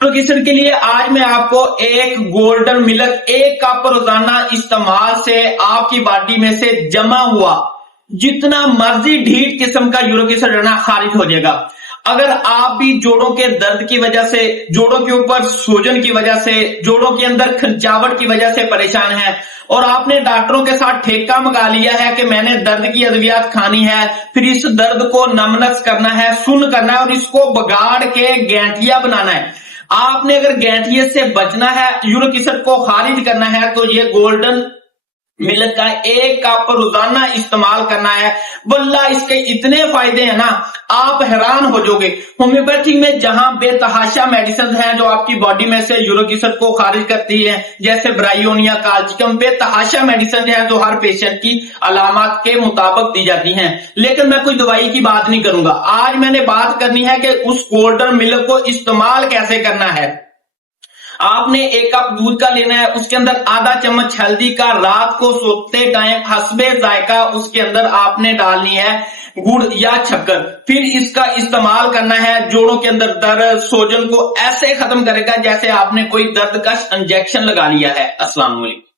Acid के लिए आज मैं आपको एक गोल्डन मिल्क 1 कप रोजाना इस्तेमाल से आपकी बॉडी में से जमा हुआ जितना मर्जी ढीठ किस्म का यूरिक एसिड रहना खारिज हो जाएगा। अगर आप भी जोड़ों के दर्द की वजह से, जोड़ों के ऊपर सूजन की वजह से, जोड़ों के अंदर खंचावट की वजह से परेशान हैं और आपने डॉक्टरों के साथ ठेका मंगा लिया है कि मैंने दर्द की अद्वियात खानी है, फिर इस दर्द को नमनस करना है, सुन्न करना है और इसको बिगाड़ के गैंठिया बनाना है, आपने अगर गैंठिए से बचना है, यूरिक एसिड को खारिज करना है, तो ये गोल्डन मिल्क का 1 कप रोजाना इस्तेमाल करना है। वल्लाह इसके इतने फायदे हैं ना, आप हैरान हो जाओगे। होम्योपैथी में जहां बेतहाशा मेडिसिन हैं जो आपकी बॉडी में से यूरिक एसिड को खारिज करती है, जैसे ब्रायोनिया, काल्चिकम, बेतहाशा मेडिसिन है जो हर पेशेंट की अलामत के मुताबिक दी जाती हैं, लेकिन मैं कोई दवाई की बात नहीं करूंगा। आज मैंने बात करनी है कि उस गोल्डन मिल्क को इस्तेमाल कैसे करना है। आपने 1 कप दूध का लेना है, उसके अंदर आधा चम्मच हल्दी का रात को सोते टाइम हस्बे जायका उसके अंदर आपने डालनी है गुड़ या शक्कर, फिर इसका इस्तेमाल करना है। जोड़ों के अंदर दर्द, सोजन को ऐसे खत्म करेगा जैसे आपने कोई दर्द का इंजेक्शन लगा लिया है। अस्सलाम वालेकुम।